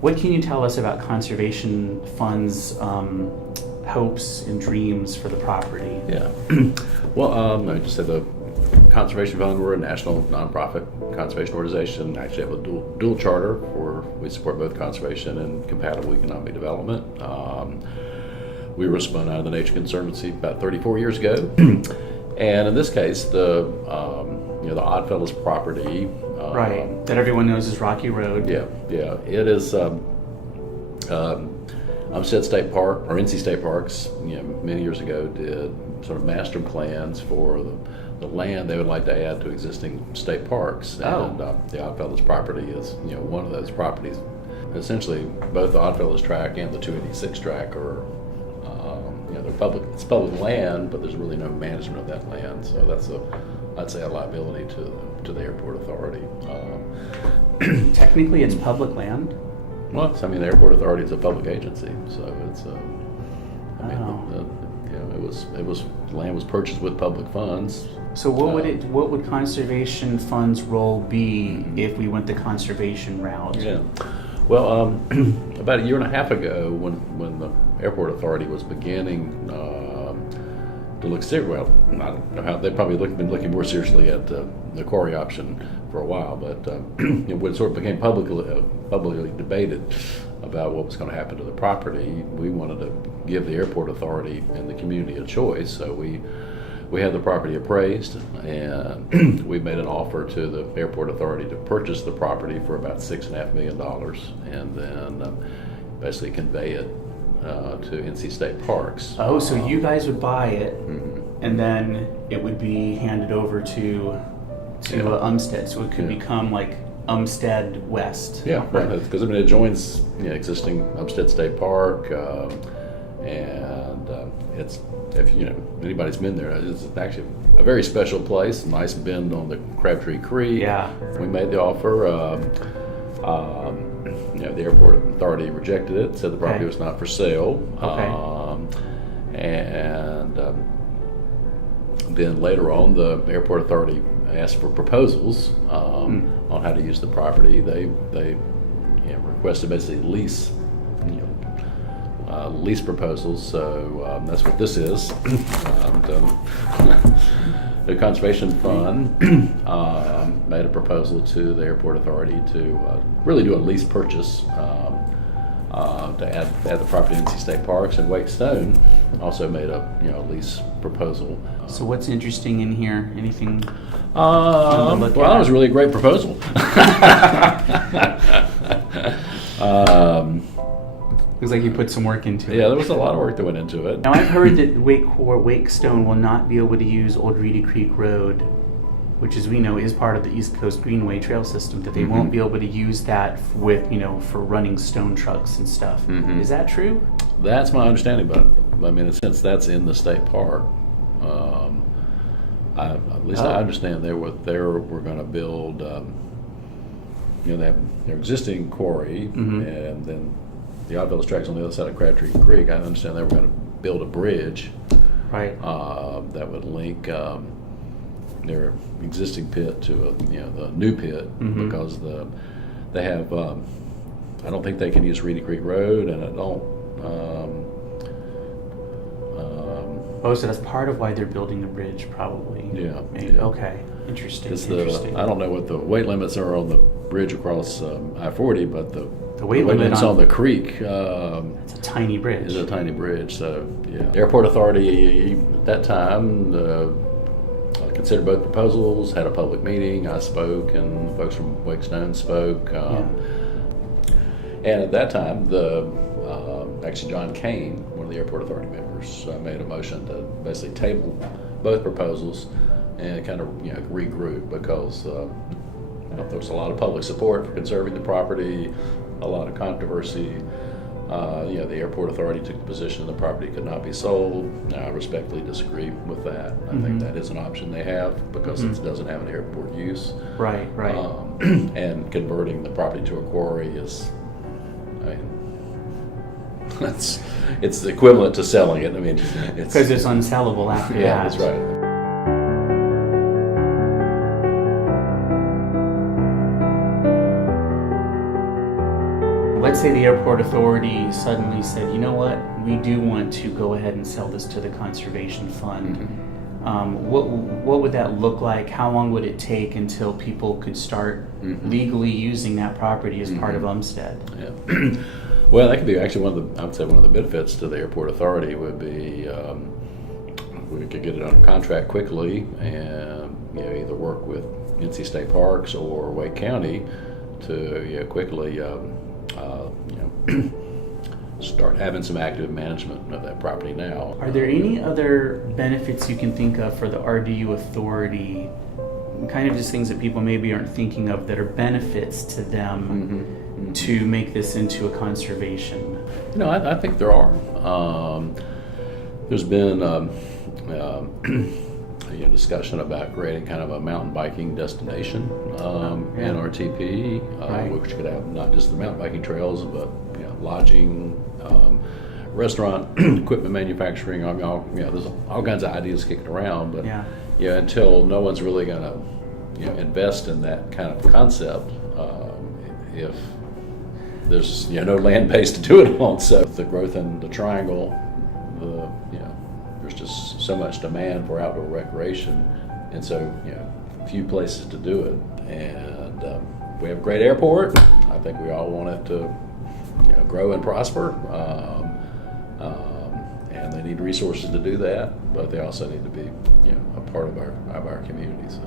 What can you tell us about conservation funds' hopes and dreams for the property? Yeah. Well, I just said the Conservation Fund, we're a national nonprofit conservation organization. Actually have a dual charter where we support both conservation and compatible economic development. We were spun out of the Nature Conservancy about 34 years ago. And in this case, the OddFellows property. Right, that everyone knows is Rocky Road. Yeah. It is Umstead State Park, or NC State Parks, many years ago did sort of master plans for the land they would like to add to existing state parks. And the OddFellows property is one of those properties. Essentially, both the OddFellows Tract and the 286 Tract are they're public. It's public land, but there's really no management of that land. So that's I'd say a liability to the airport authority. Technically, it's public land. Well, the airport authority is a public agency, so it's. Land was purchased with public funds. So what would conservation funds' role be if we went the conservation route? Yeah. Well, about a year and a half ago, when the airport authority was beginning to look serious, well, I don't know how they've probably been looking more seriously at the quarry option for a while, but when it sort of became publicly debated about what was going to happen to the property, we wanted to give the airport authority and the community a choice. So we had the property appraised, and we made an offer to the airport authority to purchase the property for about $6.5 million, and then basically convey it to NC State Parks. Oh, so you guys would buy it, Mm-hmm. and then it would be handed over to Umstead, so it could become like Umstead West. Yeah, because it joins existing Umstead State Park, and it's, if anybody's been there, it's actually a very special place. A nice bend on the Crabtree Creek. Yeah. We made the offer. The airport authority rejected it, said the property was not for sale. Okay. Then later on, the airport authority asked for proposals on how to use the property. They requested basically lease proposals. So that's what this is. The Conservation Fund made a proposal to the airport authority to really do a lease purchase to add the property to NC State Parks, and Wake Stone also made a lease proposal. So what's interesting in here? Anything? Well, it was really a great proposal. Looks like you put some work into it. Yeah, there was a lot of work that went into it. Now I've heard that Wake Stone will not be able to use Old Reedy Creek Road, which, as we know, is part of the East Coast Greenway Trail system. That they won't be able to use that with for running stone trucks and stuff. Is that true? That's my understanding, but since that's in the state park, at least I understand we're going to build. They have their existing quarry, and then the OddFellows Tract on the other side of Crabtree Creek. I understand they were going to build a bridge, right? That would link their existing pit to the new pit, because they have. I don't think they can use Reedy Creek Road, and I don't. So that's part of why they're building the bridge, probably. Yeah. Maybe. Yeah. Okay. Interesting. I don't know what the weight limits are on the bridge across I-40, but the weight limits on the creek. It's a tiny bridge. It's a tiny bridge. So yeah. The airport authority at that time considered both proposals. Had a public meeting. I spoke, and folks from Wake Stone spoke. And at that time, actually John Kane, one of the airport authority members, made a motion to basically table both proposals and kind of regroup, because there was a lot of public support for conserving the property, a lot of controversy. The airport authority took the position the property could not be sold. I respectfully disagree with that. I think that is an option they have, because it doesn't have an airport use. Right. And converting the property to a quarry is, it's equivalent to selling it. Because it's unsellable after that. Yeah, that's right. let's say the airport authority suddenly said, you know what, we do want to go ahead and sell this to the conservation fund. What would that look like? How long would it take until people could start legally using that property as part of Umstead? Yeah. Well, that could be actually I would say one of the benefits to the airport authority would be we could get it under contract quickly and either work with NC State Parks or Wake County to quickly start having some active management of that property now. Are there any other benefits you can think of for the RDU authority? Kind of just things that people maybe aren't thinking of that are benefits to them to make this into a conservation? I think there are. There's been discussion about creating kind of a mountain biking destination in RTP, which could have not just the mountain biking trails, but lodging, restaurant, equipment manufacturing. There's all kinds of ideas kicking around, but until no one's really going to invest in that kind of concept, if there's no land base to do it on. So the growth in the triangle, there's just so much demand for outdoor recreation, and so few places to do it. And we have a great airport. I think we all want it to grow and prosper, and they need resources to do that, but they also need to be a part of our community. So.